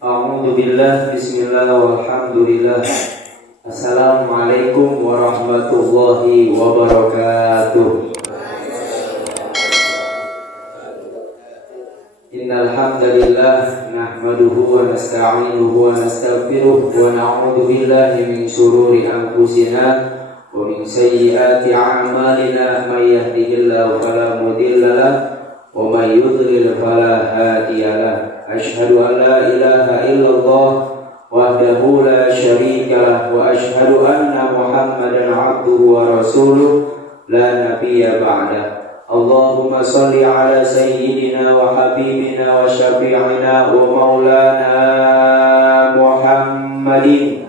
A'udzubillah, bismillah, walhamdulillah. Assalamualaikum warahmatullahi wabarakatuh. Innal hamdalillah nahmaduhu wa nasta'inuhu wa nastaghfiruh wa na'udzu billahi min shururi anfusina wa min sayyiati a'malina may yahdihillahu fala mudilla lahu wa may yudlil fala hadiya lahu. Asyhadu an la ilaha illallah wahdahu la syarika lah wa asyhadu anna Muhammadan abduhu wa rasuluh la nabiyya ba'dah. Allahumma salli ala sayyidina wa habibina wa syafi'ina wa maulana Muhammadin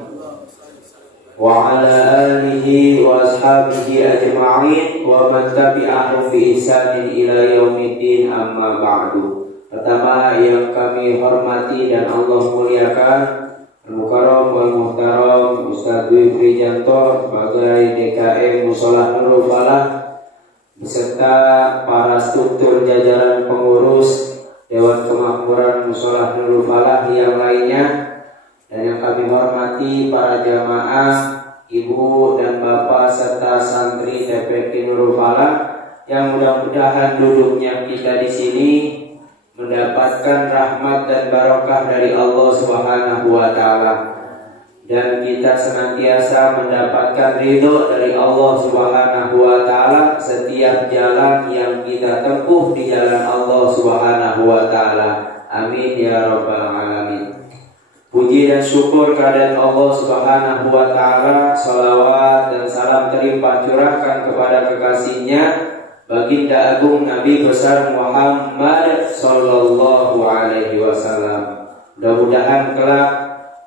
wa ala alihi wa ashabihi ajma'in wa man tabi'ahum bi ihsanin ila yaumiddin, amma ba'du. Pertama yang kami hormati dan Allah muliakan, Al-Mukarram wal Muhtaram Ustaz Dwi Frijanto sebagai DKM Musholah Nurul Falah beserta para struktur jajaran pengurus Dewan Kemakmuran Musholah Nurul Falah yang lainnya, dan yang kami hormati para jamaah, ibu dan bapak serta santri TPQ Nurul Falah yang mudah-mudahan duduknya kita di sini mendapatkan rahmat dan barokah dari Allah Subhanahu wa taala, dan kita senantiasa mendapatkan ridho dari Allah Subhanahu wa taala setiap jalan yang kita tempuh di jalan Allah Subhanahu wa taala. Amin ya rabbal alamin. Puji dan syukur kehadirat Allah Subhanahu wa taala, salawat dan salam terlimpah curahkan kepada kekasihnya Baginda Agung Nabi besar Muhammad sallallahu alaihi wasallam. Mudah-mudahan kelak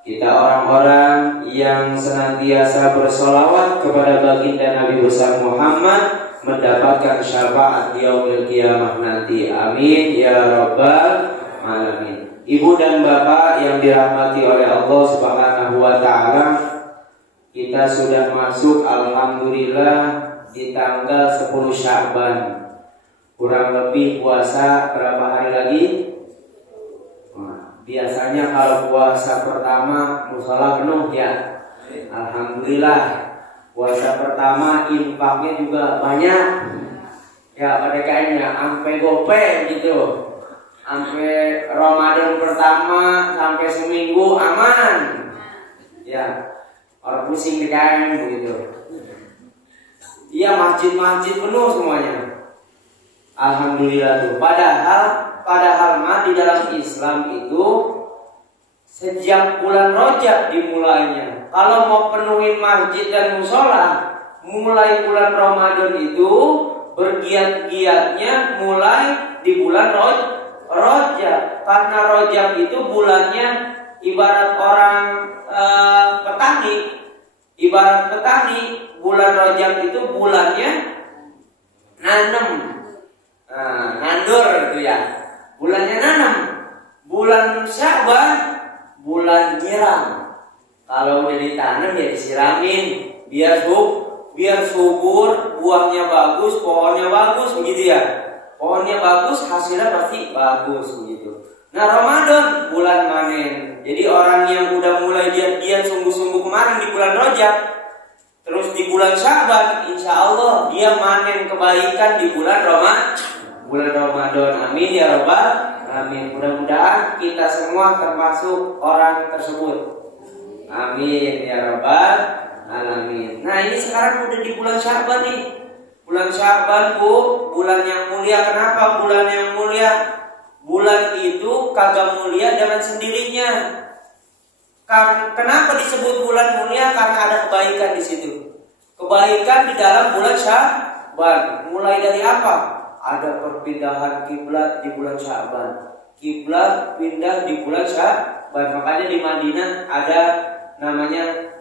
kita orang-orang yang senantiasa bersolawat kepada Baginda Nabi besar Muhammad mendapatkan syafaat di yaumil qiyamah nanti. Amin ya rabbal alamin. Ibu dan bapak yang dirahmati oleh Allah Subhanahu wa taala, kita sudah masuk alhamdulillah di tanggal 10 Sya'ban. Kurang lebih puasa berapa hari lagi? Nah, biasanya kalau puasa pertama mushola penuh ya. Alhamdulillah. Puasa pertama infaknya juga banyak. Ya, pada kayaknya sampai gope gitu. Sampai Ramadan pertama sampai seminggu aman. Ya, orang pusing di kain begitu. Iya, masjid-masjid penuh semuanya. Alhamdulillah tuh. Padahal mah di dalam Islam itu sejak bulan Rajab dimulainya. Kalau mau penuhin masjid dan mushola, mulai bulan Ramadan itu bergiat-giatnya mulai di bulan Rajab. Karena Rajab itu bulannya ibarat orang petani. Ibarat petani, bulan Rajab itu bulannya nanam, nandur gitu ya. Bulannya nanam. Bulan Sya'ban bulan nyiram. Kalau udah ditanam ya disiramin biar subur, buahnya bagus, pohonnya bagus begitu ya. Pohonnya bagus, hasilnya pasti bagus begitu. Nah, Ramadan bulan panen. Jadi orang yang udah mulai giat-giat sungguh-sungguh kemarin di bulan Rajab, terus di bulan Sya'ban, insya Allah dia manen kebaikan di bulan Ramadan. Amin ya rabbal alamin. Mudah-mudahan kita semua termasuk orang tersebut. Amin ya rabbal alamin. Nah, ini sekarang udah di bulan Sya'ban nih. Bulan Sya'ban, Bu, bulan yang mulia. Kenapa bulan yang mulia? Bulan itu kagak mulia dengan sendirinya. Kenapa disebut bulan mulia? Karena ada kebaikan di situ. Kebaikan di dalam bulan Sya'ban. Mulai dari apa? Ada perpindahan kiblat di bulan Sya'ban. Kiblat pindah di bulan Sya'ban. Makanya di Madinah ada namanya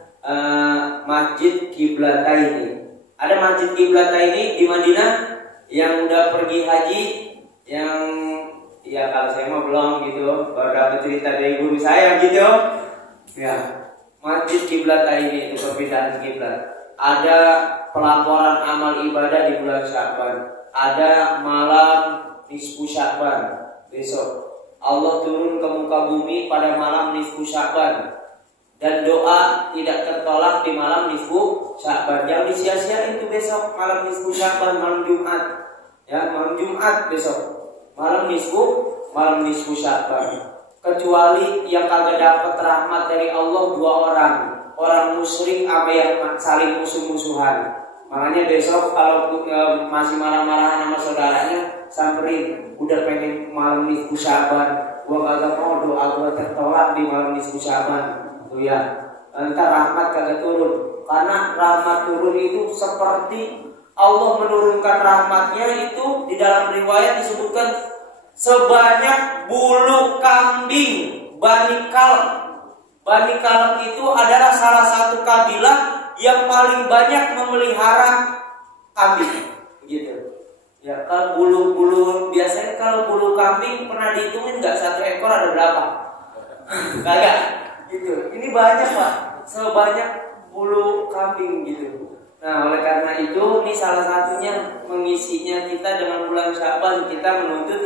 Masjid Kiblataini. Ada Masjid Kiblataini di Madinah. Yang udah pergi haji, yang ya kalau saya mah belum gitu, baru dapat cerita dari guru saya gitu. Ya, Masjid Kiblataini itu perpindahan kiblat. Ada pelaporan amal ibadah di bulan Sya'ban. Ada malam nisfu Sya'ban besok. Allah turun ke muka bumi pada malam nisfu Sya'ban, dan doa tidak tertolak di malam nisfu Sya'ban. Jangan disia-siain itu besok malam nisfu Sya'ban, malam Jumat. Ya, malam Jumat besok. Malam nisfu Sya'ban. Kecuali yang kagak dapat rahmat dari Allah dua orang musyrik apa yang saling musuh-musuhan. Makanya besok kalau masih marah-marahan sama saudaranya, samperin, udah pengen malam nisfu Sya'ban, gua kagak mau doa gua tertolak di malam nisfu Sya'ban. Tuh ya, entar rahmat kagak turun. Karena rahmat turun itu seperti Allah menurunkan rahmatnya itu di dalam riwayat disebutkan sebanyak bulu kambing Bani Kalb. Bani Kalb itu adalah salah satu kabilah yang paling banyak memelihara kambing, gitu. Ya, kalau bulu biasanya kalau bulu kambing pernah dihitungin nggak satu ekor ada berapa? Kagak, gitu. Ini banyak Pak, sebanyak bulu kambing gitu. Nah, oleh karena itu, ini salah satunya mengisinya kita dengan bulan Sya'ban, kita menuntut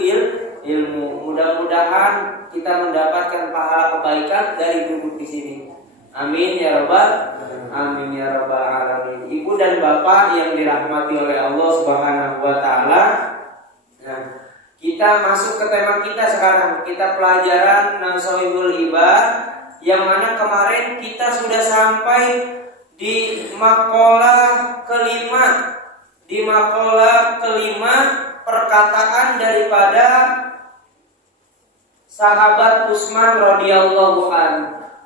ilmu. Mudah-mudahan kita mendapatkan pahala kebaikan dari duduk di sini. Amin ya rabbal alamin. Ibu dan bapak yang dirahmati oleh Allah Subhanahu wa taala. Nah, kita masuk ke tema kita sekarang. Kita pelajaran Nashihul Ibad, yang mana kemarin kita sudah sampai di maqalah kelima. Di maqalah kelima, perkataan daripada sahabat Utsman radhiyallahu an.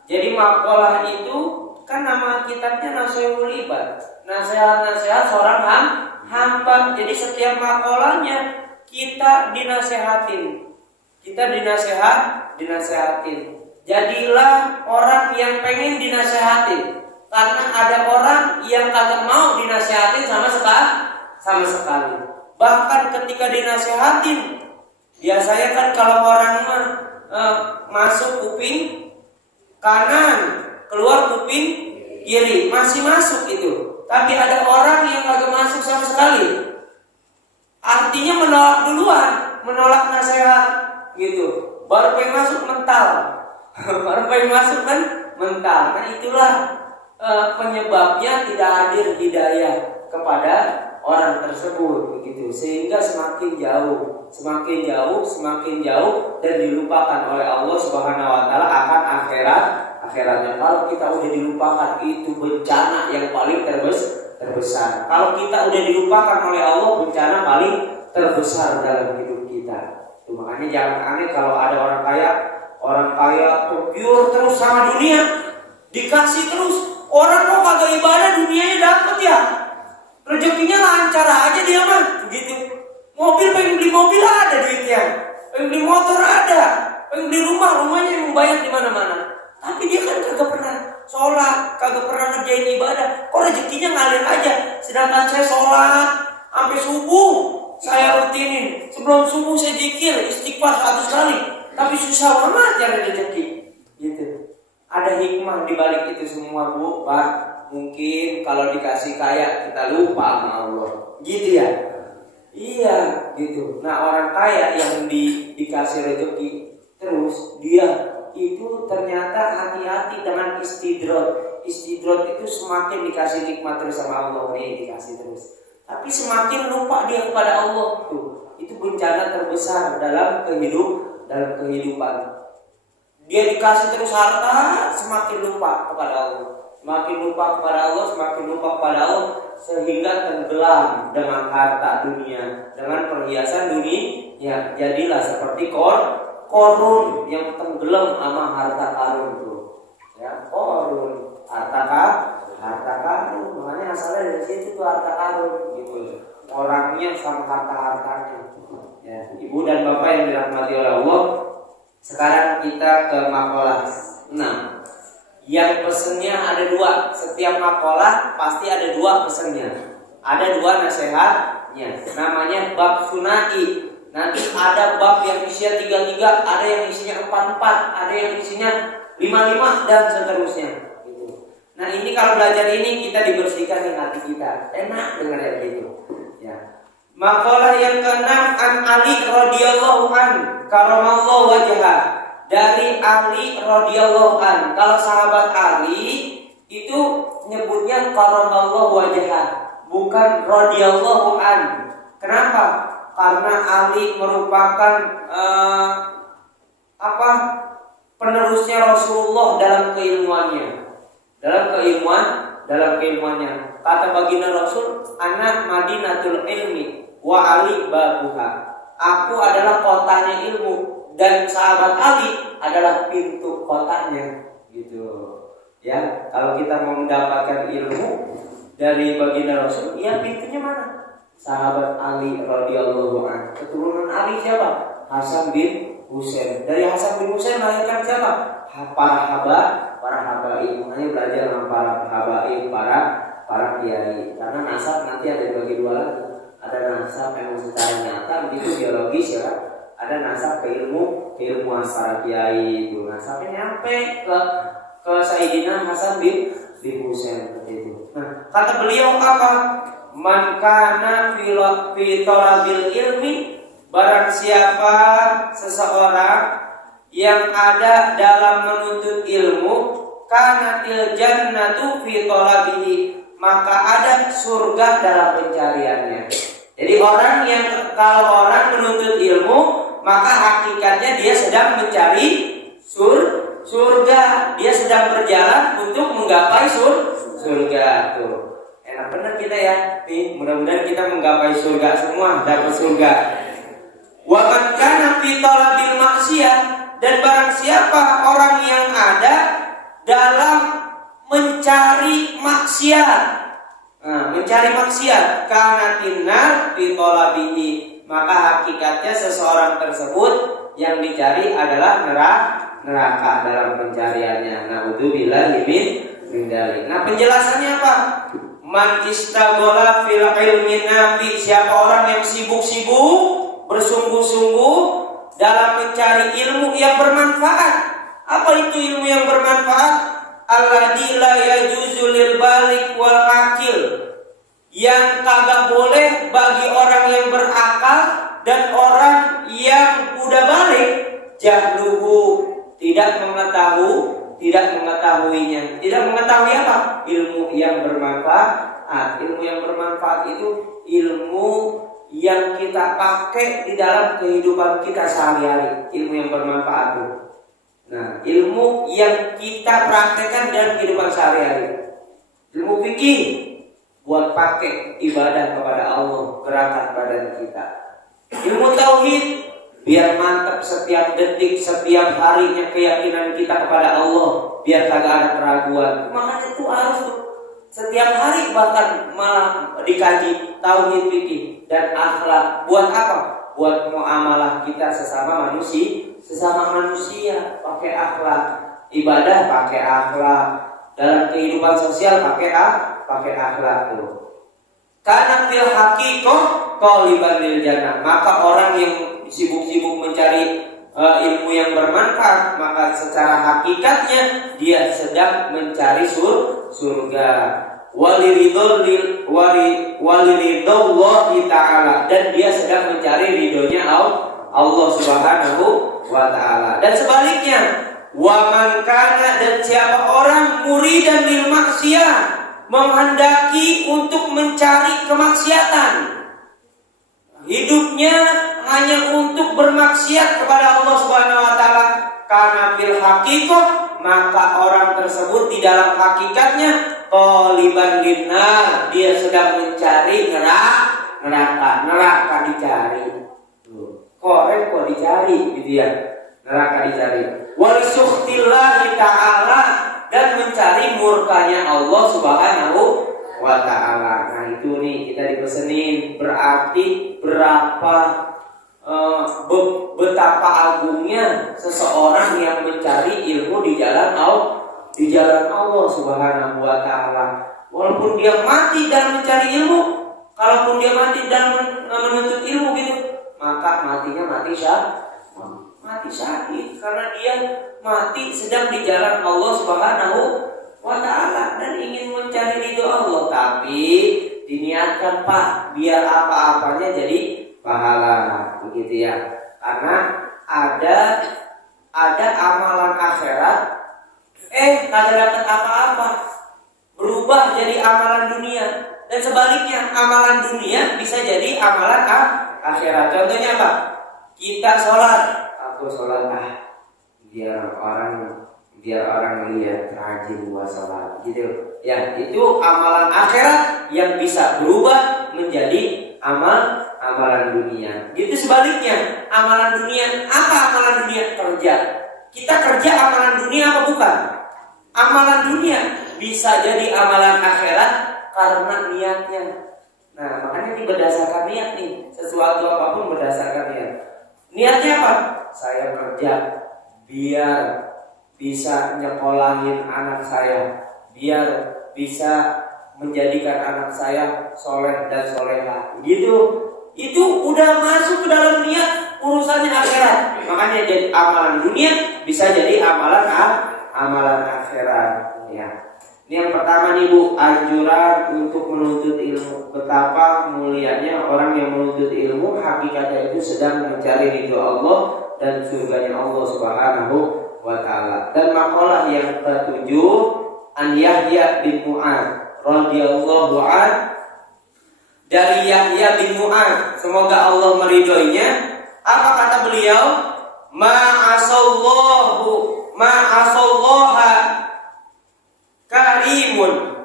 Jadi maqalah itu kan nama kitabnya Nashihul Ibad, nasihat-nasihat seorang hamba. Jadi setiap maqalahnya kita dinasehatin. Dinasehatin. Jadilah orang yang pengen dinasehatin. Karena ada orang yang kagak mau dinasehatin sama sekali. Bahkan ketika dinasehatin, biasanya kan kalau orang masuk kuping kanan, keluar kuping kiri, masih masuk itu. Tapi ada orang yang kagak masuk sama sekali. Artinya menolak nasihat gitu. Baru pengen masuk mental. Nah, itulah penyebabnya tidak hadir hidayah kepada orang tersebut begitu, sehingga semakin jauh dan dilupakan oleh Allah Subhanahu wa taala akan akhiratnya. Kalau kita udah dilupakan, itu bencana yang paling terbesar. Kalau kita udah dilupakan oleh Allah, bencana paling terbesar dalam hidup kita. Itu makanya jangan aneh kalau ada orang kaya pure terus sama dunia, dikasih terus. Orang kok kagak ibadah, dunianya dapat ya, rezekinya lancar aja dia mah, begitu. Mobil, pengen beli mobil ada duitnya, pengen beli motor ada, pengen beli rumahnya yang membayar di mana-mana. Tapi dia kan kagak pernah sholat, kagak pernah ngerjain ibadah. Kok rezekinya ngalir aja? Sedangkan saya sholat sampai subuh, saya rutinin. Sebelum subuh saya zikir, istighfar 100 kali. Tapi susah banget cari rezeki, gitu. Ada hikmah di balik itu semua, Bu, Pak. Mungkin kalau dikasih kaya kita lupa sama Allah, gitu ya. Iya, gitu. Nah, orang kaya yang dikasih rezeki terus, dia itu ternyata hati-hati dengan istidrot. Istidrot itu semakin dikasih nikmat terus sama Allah, nih dikasih terus, tapi semakin lupa dia kepada Allah tuh. Itu bencana terbesar dalam kehidupan. Dia dikasih terus harta, semakin lupa kepada Allah. Semakin lupa kepada Allah, sehingga tenggelam dengan harta dunia, dengan perhiasan dunia. Ya, jadilah seperti Korun yang tenggelam sama harta karun tuh. Ya, Korun, harta karun. Makanya asalnya dari situ tuh harta karun gitu. Orangnya sama hartanya. Ya, Ibu dan Bapak yang dirahmati oleh Allah. Sekarang kita ke maqalah 6. Yang pesennya ada 2. Setiap maqalah pasti ada 2 pesennya. Ada 2 nasihatnya. Namanya bab sunai. Nanti ada bab yang isinya 3-3, ada yang isinya 4-4, ada yang isinya 5-5 dan seterusnya. Gitu. Nah, ini kalau belajar ini kita dibersihkan di hati kita. Enak dengar gitu. Ya. Maqalah yang ke-6 an Ali radhiyallahu an. karamallahu wajhah, dari Ali radhiyallahu an. Kalau sahabat Ali itu nyebutnya karamallahu wajhah, bukan radhiyallahu an. Kenapa? Karena Ali merupakan penerusnya Rasulullah dalam keilmuannya. Dalam keilmuannya. Kata baginda Rasul, "Ana Madinatul ilmi wa Ali babuha." Aku adalah kotanya ilmu dan sahabat Ali adalah pintu kotanya. Gitu. Ya, kalau kita mau mendapatkan ilmu dari baginda Rasul, ya pintunya mana? Sahabat Ali radhiyallahu anhu. Keturunan Ali siapa? Hasan bin Husain. Dari Hasan bin Husain melahirkan siapa? Para habaib. Makanya belajar dengan para habaib, para kiai. Karena nasab nanti ada dibagi dua lagi. Ada nasab yang secara nyata begitu biologis ya kan. Ada nasab keilmuan para kiai itu. Nasabnya nyampe ke Sayyidina Hasan bin Husain seperti itu. Nah, kata beliau apa? Man kana fi talabil ilmi, barang siapa seseorang yang ada dalam menuntut ilmu, kanatil jannatu fi talabihi, maka ada surga dalam pencariannya. Jadi orang yang kalau orang menuntut ilmu, maka hakikatnya dia sedang mencari surga, dia sedang berjalan untuk menggapai surga tuh. Enak benar kita ya. Nih, mudah-mudahan kita menggapai surga semua, dapat surga. Wa man kana fi talabil maksiyah, dan barang siapa orang yang ada dalam mencari maksiat. Nah, mencari maksiat karena tinar fi talabihi, maka hakikatnya seseorang tersebut yang dicari adalah neraka dalam pencariannya. Na'udzubillahi min dzalik. Nah, penjelasannya apa? Man istaghala fil ilmi nafi, siapa orang yang sibuk-sibuk bersungguh-sungguh dalam mencari ilmu yang bermanfaat. Apa itu ilmu yang bermanfaat? Alladzi la yajuzu lil balik wal akil, yang kagak boleh bagi orang yang berakal dan orang yang udah balik, jahluhu, tidak mengetahuinya. Tidak mengetahui apa? Ilmu yang bermanfaat. Ilmu yang bermanfaat itu ilmu yang kita pakai di dalam kehidupan kita sehari-hari. Ilmu yang bermanfaat itu. Nah, ilmu yang kita praktekkan dalam kehidupan sehari-hari. Ilmu fikih buat pakai ibadah kepada Allah, gerakan badan kita. Ilmu tauhid biar mantap setiap detik, setiap harinya keyakinan kita kepada Allah, biar kagak ada keraguan. Makanya itu harus setiap hari bahkan malah dikaji tauhid, fikih dan akhlak. Buat apa? Buat muamalah kita sesama manusia pakai akhlak, ibadah pakai akhlak, dalam kehidupan sosial pakai akhlak itu. Karena fil haqiqah qaliban lil jannah, maka orang yang sibuk-sibuk mencari ilmu yang bermanfaat, maka secara hakikatnya dia sedang mencari surga. Waliridhallahi ta'ala, dan dia sedang mencari ridhonya Allah Subhanahu wa ta'ala. Dan sebaliknya, wa man kana, dan siapa orang muridan lil maksiyah, menghendaki untuk mencari kemaksiatan, hidupnya hanya untuk bermaksiat kepada Allah Subhanahu wa ta'ala, karena fil haqiqah, maka orang tersebut di dalam hakikatnya qaliban linnar, dia sedang mencari neraka dicari. Korek kok dicari gitu ya. Neraka dicari. Wal sukhtillahi ta'ala, dan mencari murkanya Allah Subhanahu wa ta'ala. Nah, itu nih kita dipesenin, berarti betapa agungnya seseorang yang mencari ilmu di jalan Allah Subhanahu wa ta'ala. Walaupun dia mati dalam mencari ilmu, kalaupun dia mati dalam menuntut ilmu gitu, maka matinya mati syahid, karena dia mati sedang di jalan Allah Subhanahu wa ta'ala dan ingin mencari ridho Allah. Tapi diniatkan, Pak, biar apa-apanya jadi pahala, begitu ya. Karena ada amalan akhirat, kagak dapat apa-apa, berubah jadi amalan dunia. Dan sebaliknya, amalan dunia bisa jadi amalan akhirat. Contohnya apa? Kita sholat, aku sholat biar orang lihat rajin gua sholat, gitu. Ya, itu amalan akhirat yang bisa berubah menjadi amalan dunia. Gitu sebaliknya, amalan dunia, apa amalan dunia? Kerja. Kita kerja amalan dunia apa bukan? Amalan dunia bisa jadi amalan akhirat karena niatnya. Nah, makanya ini berdasarkan niat nih. Sesuatu apapun berdasarkan niat. Niatnya apa? Saya kerja biar bisa nyekolahin anak saya, biar bisa menjadikan anak saya soleh dan solehah. Gitu. Itu udah masuk ke dalam niat urusannya akhirat. Makanya jadi amalan dunia bisa jadi amalan akhirat. Ya. Ini yang pertama nih Bu, anjuran untuk menuntut ilmu. Betapa mulianya orang yang menuntut ilmu, hakikatnya itu sedang mencari ridho Allah dan surganya Allah Subhanahu wa taala. Dan makalah yang ketujuh, an Yahya bin Mu'adz radhiyallahu an, dari Yahya bin Mu'adz, semoga Allah meridhoinya. Apa kata beliau? Ma'asallaha karimun,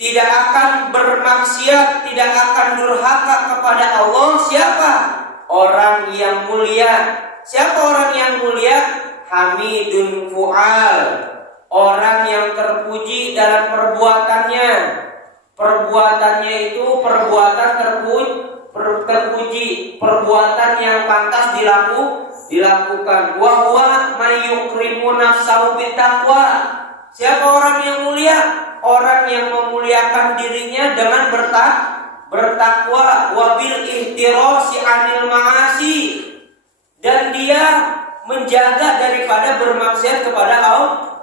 tidak akan bermaksiat, tidak akan durhaka kepada Allah. Siapa? Orang yang mulia. Siapa orang yang mulia? Hamidun fu'al, orang yang terpuji dalam perbuatannya. Perbuatannya itu perbuatan terpuji, perbuatan yang pantas dilakukan. Wa huwa may yukrimu nafsahu bittaqwa. Siapa orang yang mulia? Orang yang memuliakan dirinya dengan bertakwa, wabil ihtirasi anil ma'asi, dan dia menjaga daripada bermaksiat kepada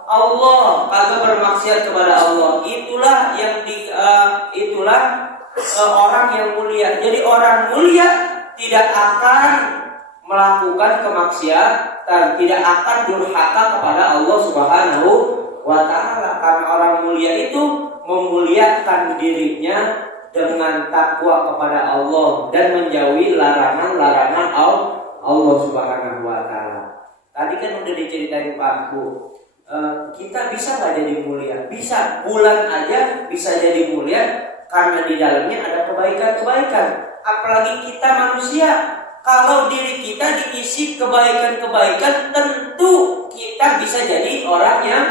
Allah, kagak bermaksiat kepada Allah. Itulah yang orang yang mulia. Jadi orang mulia tidak akan melakukan kemaksiatan, tidak akan durhaka kepada Allah Subhanahu wa ta'ala. Karena orang mulia itu memuliakan dirinya dengan takwa kepada Allah dan menjauhi larangan-larangan Allah Subhanahu wa ta'ala. Tadi kan udah diceritain Pak Bu, kita bisa nggak jadi mulia? Bisa. Bulan aja bisa jadi mulia karena di dalamnya ada kebaikan-kebaikan. Apalagi kita manusia, kalau diri kita diisi kebaikan-kebaikan, tentu kita bisa jadi orang yang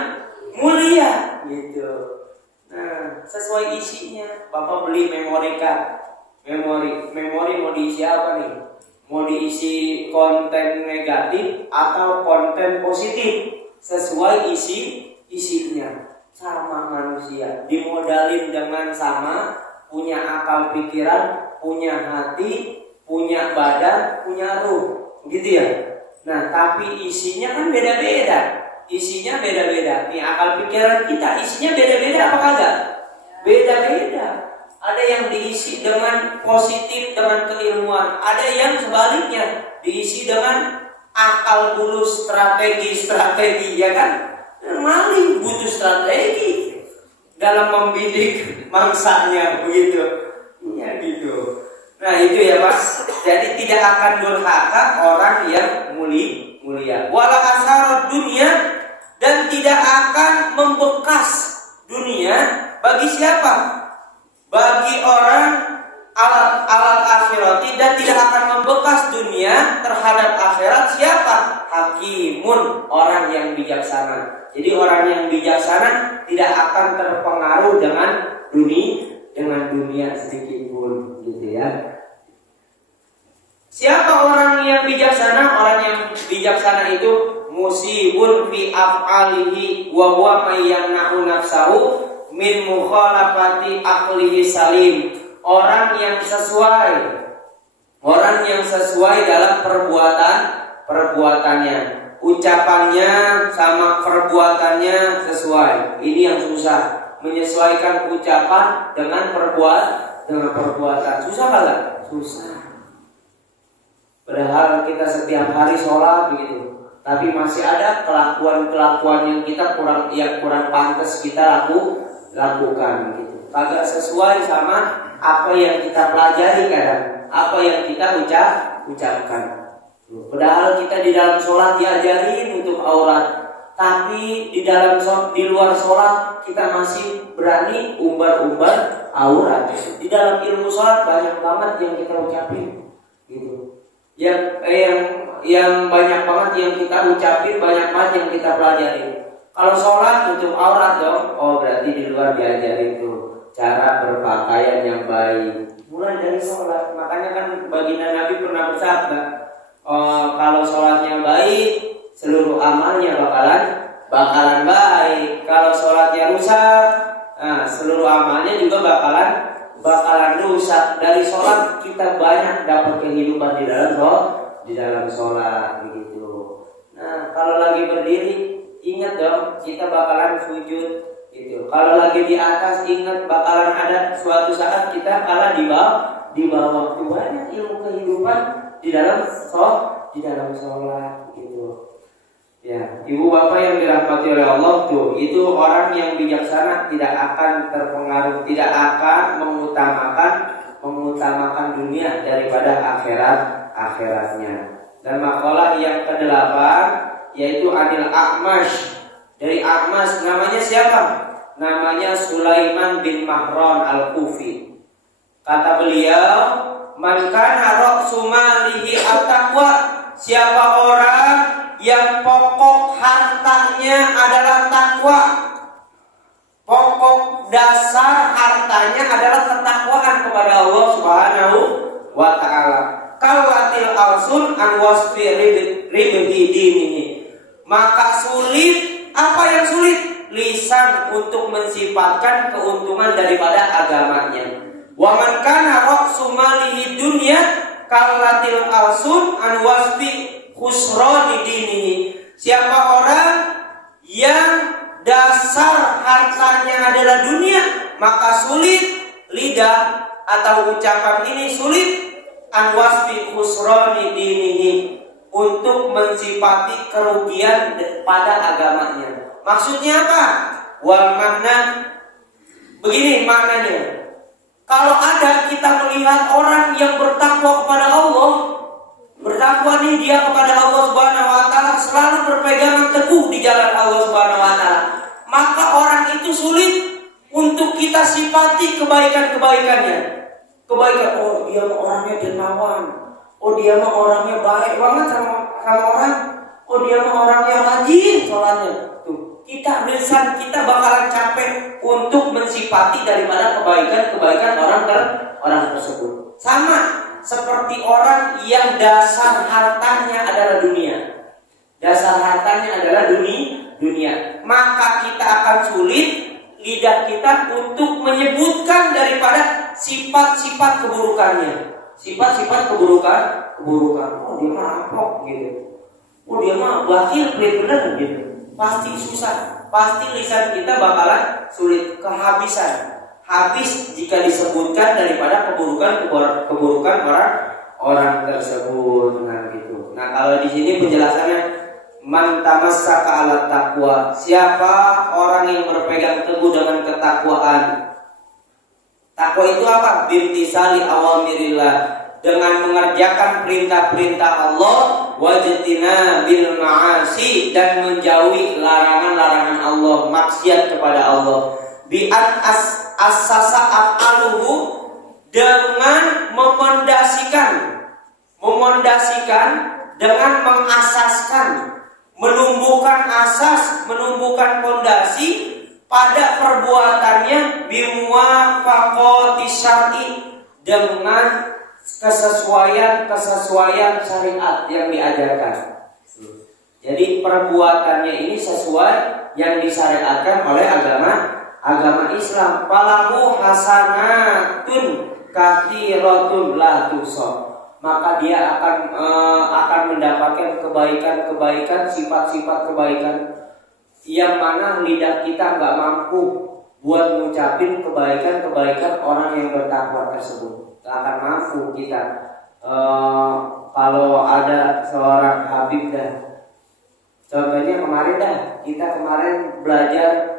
mulia, gitu. Nah, sesuai isinya. Bapak beli memori card, memori mau diisi apa nih? Mau diisi konten negatif atau konten positif? Sesuai isinya. Sama manusia, dimodalin dengan sama, punya akal pikiran, punya hati, punya badan, punya ruh, gitu ya. Nah, tapi isinya kan beda-beda. Isinya beda-beda. Nih, akal pikiran kita isinya beda-beda apa kagak? Beda-beda. Ada yang diisi dengan positif, dengan keilmuan. Ada yang sebaliknya, diisi dengan akal bulus, strategi, ya kan? Maling butuh strategi dalam membidik mangsanya, begitu. Ya gitu. Nah, itu ya Pak. Jadi tidak akan durhaka orang yang mulia. Wala asarud dunia, dan tidak akan membekas dunia bagi siapa? Bagi orang alal akhirati, dan tidak akan membekas dunia terhadap akhirat siapa? Hakimun, orang yang bijaksana. Jadi orang yang bijaksana tidak akan terpengaruh dengan dunia sedikit pun, gitu ya. Siapa orang yang bijaksana? Orang yang bijaksana itu musibun fi af'alihi wa huwa may yamna'u nafsahu min mukhalafati aqlihi salim. Orang yang sesuai dalam perbuatannya, ucapannya sama perbuatannya sesuai. Ini yang susah, menyesuaikan ucapan dengan perbuatan. Susah kagak? Susah. Padahal kita setiap hari sholat begitu, tapi masih ada kelakuan-kelakuan yang kurang pantas kita lakukan gitu. Kagak sesuai sama apa yang kita pelajari kadang, apa yang kita ucapkan. Padahal kita di dalam sholat diajarin untuk aurat, tapi di luar sholat kita masih berani umbar-umbar aurat. Di dalam ilmu sholat banyak banget yang kita ucapin, gitu. Yang banyak banget yang kita ucapin, banyak banget yang kita pelajari. Kalau sholat untuk aurat dong, oh berarti di luar diajarin tuh cara berpakaian yang baik. Mulai dari sholat, makanya kan baginda Nabi pernah bersabda, kalau sholatnya baik, seluruh amalnya bakalan baik. Kalau sholatnya rusak, seluruh amalnya juga bakalan rusak. Dari sholat kita banyak dapat kehidupan di dalam sholat begitu. Nah, kalau lagi berdiri, ingat dong kita bakalan sujud gitu. Kalau lagi di atas, ingat bakalan ada suatu saat kita kalah di bawah. Banyak ilmu kehidupan di dalam sholat gitu. Ya, ibu bapak yang dirahmati oleh Allah tuh, itu orang yang bijaksana tidak akan terpengaruh, tidak akan mengutamakan dunia daripada akhiratnya. Dan makalah yang ke-8 yaitu Anil A'mash. Dari A'mash, namanya siapa? Namanya Sulaiman bin Mahran Al-Kufi. Kata beliau, man kana ra'su malihi at-taqwa, siapa orang yang pokok hartanya adalah takwa, pokok dasar hartanya adalah ketakwaan kepada Allah Subhanahu wa ta'ala. Kawatil alsun an wasfi ribhi dinihi, maka sulit, apa yang sulit? Lisan untuk mensifatkan keuntungan daripada agamanya. Wa man kana ra'su malihi dunya kawatil alsun an wasfi khusrani dinihi, siapa orang yang dasar hartanya adalah dunia, maka sulit lidah atau ucapan ini sulit anwasfi khusrani dinihi, untuk mensifati kerugian pada agamanya. Maksudnya apa? Wal makna begini maknanya. Kalau ada kita melihat orang yang bertakwa kepada Allah, bertakwa nih dia kepada Allah Subhanahu wa ta'ala, selalu berpegangan teguh di jalan Allah Subhanahu wa ta'ala, maka orang itu sulit untuk kita sifati kebaikan-kebaikannya. Kebaikan, oh dia mah orangnya dermawan, oh dia mah orangnya baik banget sama orang, oh dia mah orangnya rajin sholatnya. Tuh, kita lisan kita bakalan capek untuk mensifati daripada kebaikan-kebaikan orang tersebut. Sama seperti orang yang dasar hartanya adalah dunia. Dasar hartanya adalah dunia. Maka kita akan sulit lidah kita untuk menyebutkan daripada sifat-sifat keburukannya. Sifat-sifat keburukan. Oh dia mah rampok gitu. Oh dia mah bakhil, bener gitu. Pasti susah. Pasti lisan kita bakalan sulit, kehabisan. Habis jika disebutkan daripada keburukan orang tersebut. Nah gitu. Nah kalau di sini penjelasannya, man tamassaka ala taqwa, siapa orang yang berpegang teguh dengan ketakwaan. Takwa itu apa? Bimtisali awamirillah, dengan mengerjakan perintah-perintah Allah, wajtina bil ma'asi, dan menjauhi larangan-larangan Allah, maksiat kepada Allah. Bi'an asasa af'aluhu, dengan memondasikan dengan mengasaskan, menumbuhkan asas, menumbuhkan pondasi pada perbuatannya bimuwafaqati syar'i, dengan kesesuaian syariat yang diajarkan. Jadi perbuatannya ini sesuai yang disyariatkan oleh agama Islam. Falahu hasanatun katsiratun la tuhsa, maka dia akan mendapatkan kebaikan-kebaikan, sifat-sifat kebaikan yang mana lidah kita nggak mampu buat ngucapin kebaikan-kebaikan orang yang bertakwa tersebut. Gak akan mampu kita. Kalau ada seorang Habib dah, contohnya kita kemarin belajar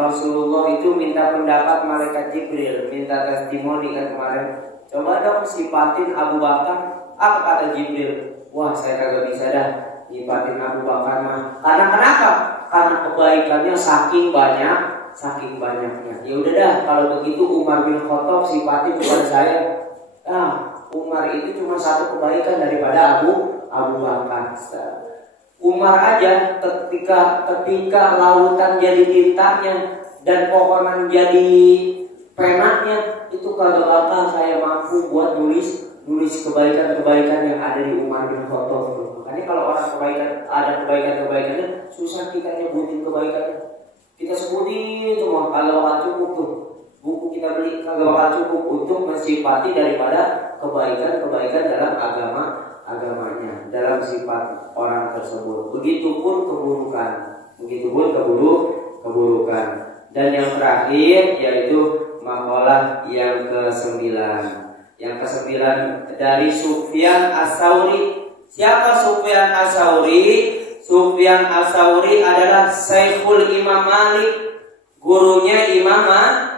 Rasulullah itu minta pendapat malaikat Jibril, minta testimoni kan kemarin. Coba dong sifatin Abu Bakar. Apa kata Jibril? Wah, saya kagak bisa dah sifatin Abu Bakar mah. Karena kenapa? Karena kebaikannya saking banyaknya. Ya udah dah, kalau begitu Umar bin Khattab sifatin bukan saya. Umar itu cuma satu kebaikan daripada Abu Bakar. Umar aja ketika lautan jadi tintanya dan pohonan jadi penaknya, itu kagak bakal saya mampu buat nulis kebaikan-kebaikan yang ada di Umar bin Khattab. Makanya kalau orang ada kebaikannya, susah kita nyebutin kebaikannya. Kita sebutin semua, kagak bakal cukup tuh. Buku kita beli kagak bakal cukup untuk mensifati daripada kebaikan dalam agamanya, dalam sifat orang tersebut. Begitupun keburukan. Dan yang terakhir yaitu makalah yang ke-9. Yang ke-9 dari Sufyan Ats-Tsauri. Siapa Sufyan Ats-Tsauri? Sufyan Ats-Tsauri adalah Syekhul Imam Malik, gurunya Imam Malik.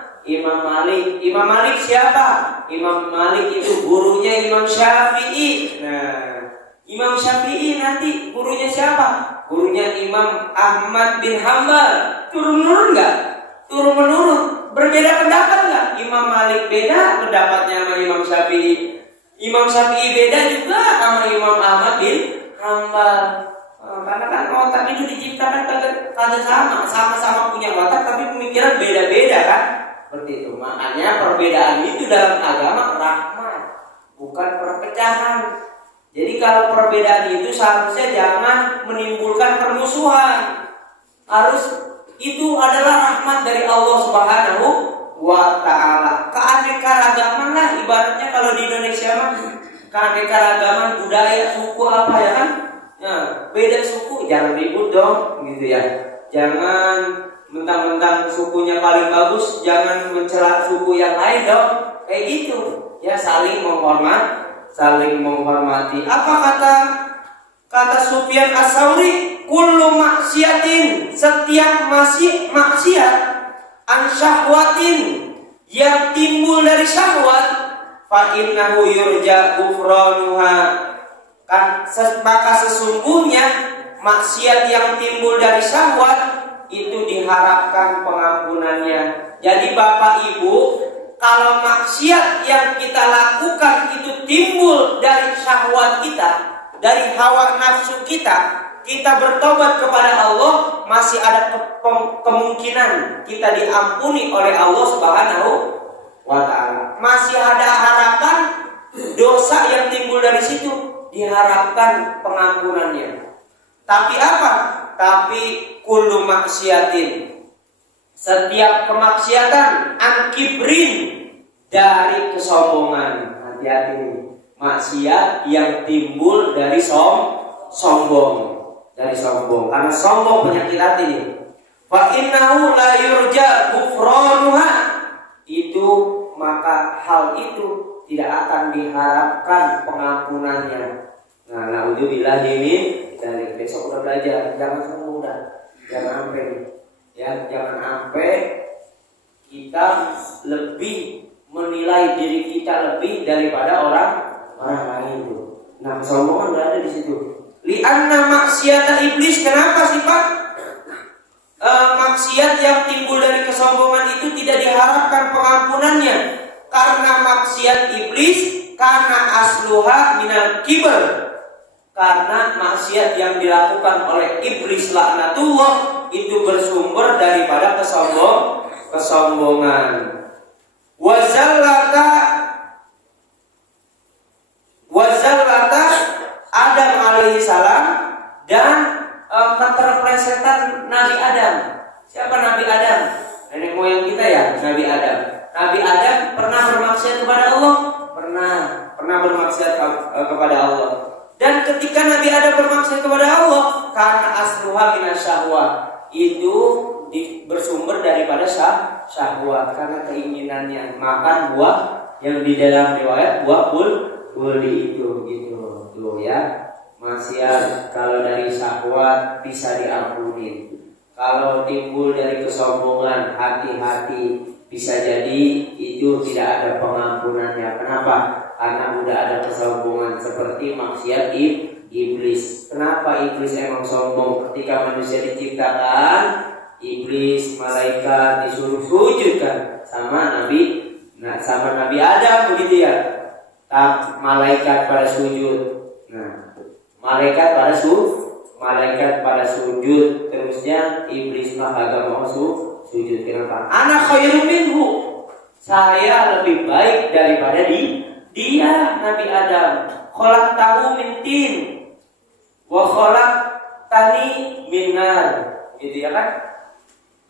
Imam Malik siapa? Imam Malik itu gurunya Imam Syafi'i. Nah, Imam Syafi'i nanti gurunya siapa? Gurunya Imam Ahmad bin Hanbal. Turun-menurun enggak? Turun-menurun. Berbeda pendapat enggak? Imam Malik beda pendapatnya sama Imam Syafi'i. Imam Syafi'i beda juga sama Imam Ahmad bin Hanbal. Karena kan otak itu diciptakan kagak sama punya otak, tapi pemikiran beda-beda kan? Seperti itu. Makanya perbedaan itu dalam agama rahmat, bukan perpecahan. Jadi kalau perbedaan itu seharusnya jangan menimbulkan permusuhan. Itu adalah rahmat dari Allah Subhanahu wa ta'ala. Keanekaragaman lah ibaratnya kalau di Indonesia mah, keanekaragaman budaya, suku apa ya kan? Beda suku jangan ribut dong gitu ya. Jangan mentang-mentang sukunya paling bagus, jangan mencela suku yang lain dong. Kayak gitu. Ya saling menghormati. Apa kata Sufyan Ats-Tsauri? Kullu maksiatin, setiap maksiat an syahwatin, yang timbul dari syahwat, fa innahu yurja ghufranuha. Maka sesungguhnya maksiat yang timbul dari syahwat itu diharapkan pengampunannya. Jadi Bapak Ibu, kalau maksiat yang kita lakukan itu timbul dari syahwat kita, dari hawa nafsu kita bertobat kepada Allah, masih ada kemungkinan kita diampuni oleh Allah Subhanahu wa ta'ala. Masih ada harapan dosa yang timbul dari situ diharapkan pengampunannya. Tapi apa? Tapi kullu maksiatin, setiap kemaksiatan, an kibrin, dari kesombongan. Hati-hati nih, maksiat yang timbul dari sombong. Karena sombong penyakit hati nih. Fa innahu la yurja ghufranuha, itu maka hal itu tidak akan diharapkan pengampunannya. Nah, naudzubillah ini dari besok udah belajar, jangan sampai kita lebih menilai diri kita lebih daripada orang lain itu. Nah, kesombongan berada di situ. Li'anna maksiata iblis, kenapa sih Pak? Maksiat yang timbul dari kesombongan itu tidak diharapkan pengampunannya. Karena maksiat iblis, karena asluha minal kibr. Karena maksiat yang dilakukan oleh iblis laknatullah itu bersumber daripada kesombongan. Wazallata Adam alaihi salam, dan keterplesetan Nabi Adam. Siapa Nabi Adam? Nenek moyang kita ya, Nabi Adam. Nabi Adam pernah bermaksiat kepada Allah? Pernah bermaksiat kepada Allah. Dan ketika Nabi Adam bermaksiat kepada Allah, karena asluha minasyahwah, itu bersumber daripada syahwat, karena keinginannya makan buah yang di dalam riwayat buah kuli itu gitu tuh ya. Maksiat kalau dari syahwat bisa diampuni. Kalau timbul dari kesombongan, hati-hati, bisa jadi itu tidak ada pengampunannya. Kenapa? Karena udah ada kesombongan seperti maksiat iblis. Kenapa iblis emang sombong? Ketika manusia diciptakan, iblis, malaikat disuruh sujud kan sama Nabi Adam begitu ya. Malaikat pada sujud. Nah, malaikat pada sujud, terusnya iblis mah kagak mau sujud. Kenapa? Ana khairum minhu. Saya lebih baik daripada dia Nabi Adam. Khalaqtahu min tin wa khalaqtani min nar. Gitu ya kan?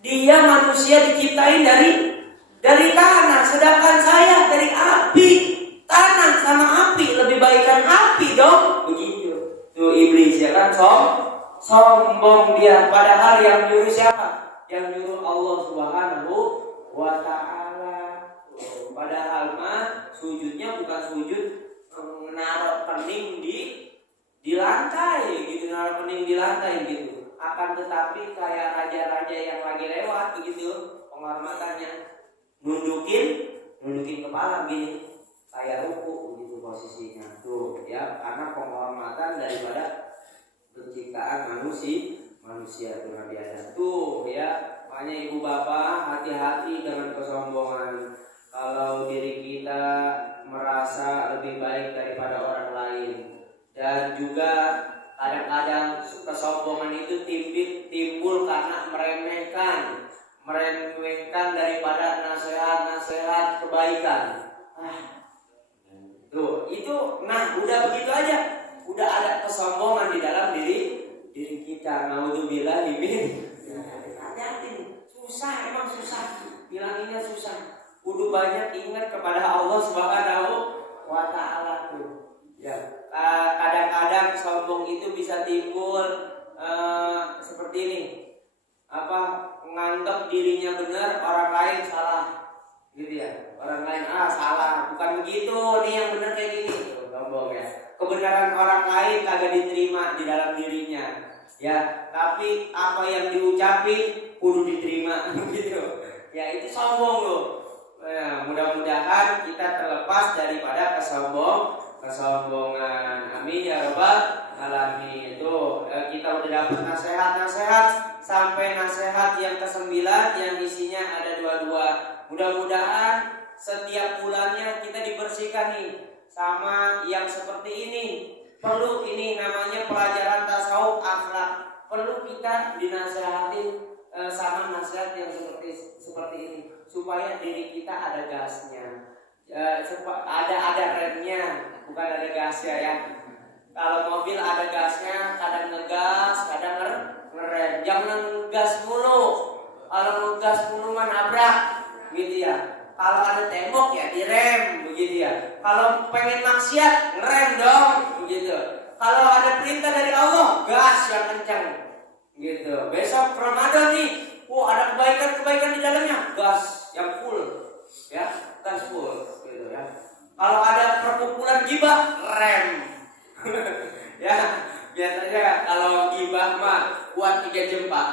Dia manusia diciptain dari tanah, sedangkan saya dari api. Tanah sama api, lebih baikkan api dong. Begitu. Tuh iblis ya kan sombong dia, padahal yang nyuruh siapa? Yang nyuruh Allah Subhanahu wa taala. Padahal mah sujudnya bukan sujud menaruh kening di lantai gitu, naruh kening di lantai gitu. Akan tetapi kayak raja-raja yang lagi lewat begitu, penghormatannya nundukin kepala gini. Kayak ruku begitu posisinya tuh ya, karena penghormatan daripada penciptaan manusia tuh Nabi Adam tuh ya. Makanya ibu bapak hati-hati dengan kesombongan. Kalau diri kita merasa lebih baik daripada orang lain, dan juga kadang-kadang kesombongan itu timbul karena meremehkan daripada nasihat kebaikan. Tuh, itu udah begitu aja. Udah ada kesombongan di dalam diri kita. Naudzubillah min. Hati-hati. Emang susah. Bilanginnya susah. Kudu banyak ingat kepada Allah Subhanahu wa taala tuh. Ya, kadang-kadang sombong itu bisa timbul seperti ini. Menganggap dirinya benar, orang lain salah. Gitu ya. Orang lain salah, bukan begitu, nih yang benar kayak gini. Sombong ya. Kebenaran orang lain kagak diterima di dalam dirinya. Ya, tapi apa yang diucapin kudu diterima gitu. Ya, itu sombong loh. Nah, mudah-mudahan kita terlepas daripada kesombongan. Amin ya rabbal alamin. Itu kita udah dapat nasihat sampai nasihat yang ke-9 yang isinya ada 22. Mudah-mudahan setiap bulannya kita dibersihkan nih sama yang seperti ini. Perlu ini namanya pelajaran tasawuf akhlak. Perlu kita dinasihatin sama nasihat yang seperti ini supaya diri kita ada gasnya. Ada remnya, bukan ada gasnya ya. Kalau mobil ada gasnya, kadang ngegas, kadang ngerem. Jangan ngegas mulu. Kalau ngegas mulu mah nabrak. Gitu ya. Kalau ada tembok ya direm, begitu ya. Kalau pengen maksiat ngerem dong, begitu. Kalau ada perintah dari Allah, gas yang kencang, gitu. Besok Ramadan nih, ada kebaikan di dalamnya, gas yang full, ya, gas full, gitu ya. Kalau ada perkumpulan gibah, rem, ya. Biasanya kalau gibah mah kuat 3 jam Pak.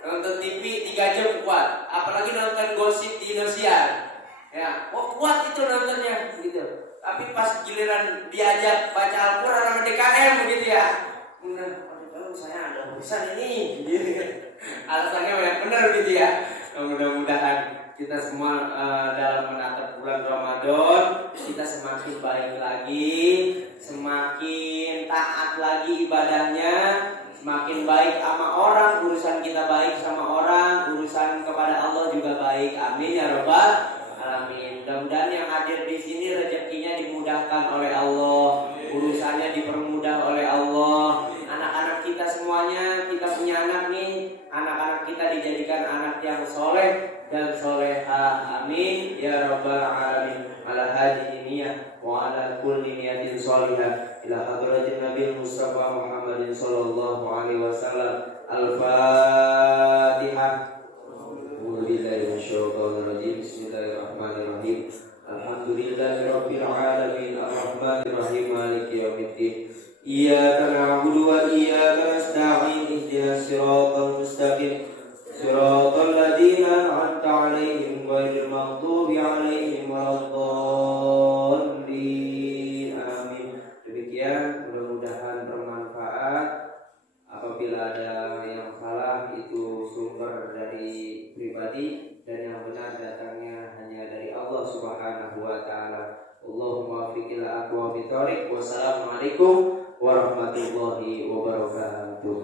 Nonton TV 3 jam kuat, apalagi nonton gosip di Indosiar. Ya, kuat itu nontonnya gitu. Tapi pas giliran diajak baca Al-Qur'an sama DKM begitu ya. Kalau saya ada urusan ini gitu. Alasannya yang benar gitu ya. Mudah-mudahan kita semua dalam menatap bulan Ramadan kita semakin baik lagi, semakin taat lagi ibadahnya, semakin baik sama orang, urusan kita baik sama orang, urusan kepada Allah juga baik. Amin ya rabbal alamin. Mudah-mudahan yang hadir di sini rezekinya dimudahkan oleh Allah, urusannya dipermudah oleh Allah. Anak-anak kita semuanya, kita punya anak nih, anak-anak kita dijadikan anak yang soleh dan soleha. Amin ya rabbal alamin. Ala hadhihi niyyah wa ala kulli niyatin shalihah ila hadratin Nabi Mustafa Muhammadin sallallahu alaihi wasallam. Al-Fatihah. Bismillahirrahmanirrahim. Alhamdulillahirabbil alamin. Arrahmanirrahim. Bismillahirrahmanirrahim. Maliki yaumiddin. Iyyaka na'budu wa iyyaka nasta'in. Ihdinas siratal mustaqim. Siratal ladzina an'amta 'alaihim ghairil maghdubi 'alaihim waladdallin. Amin. Demikian, mudah-mudahan bermanfaat. Apabila ada yang salah itu sumber dari pribadi dan yang benar datangnya hanya dari Allah Subhanahu wa taala. Allahumma waffiqil aqwa bi thariq. Wassalamualaikum warahmatullahi wabarakatuh.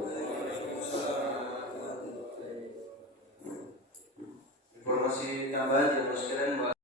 Informasi tambahan yang sekalian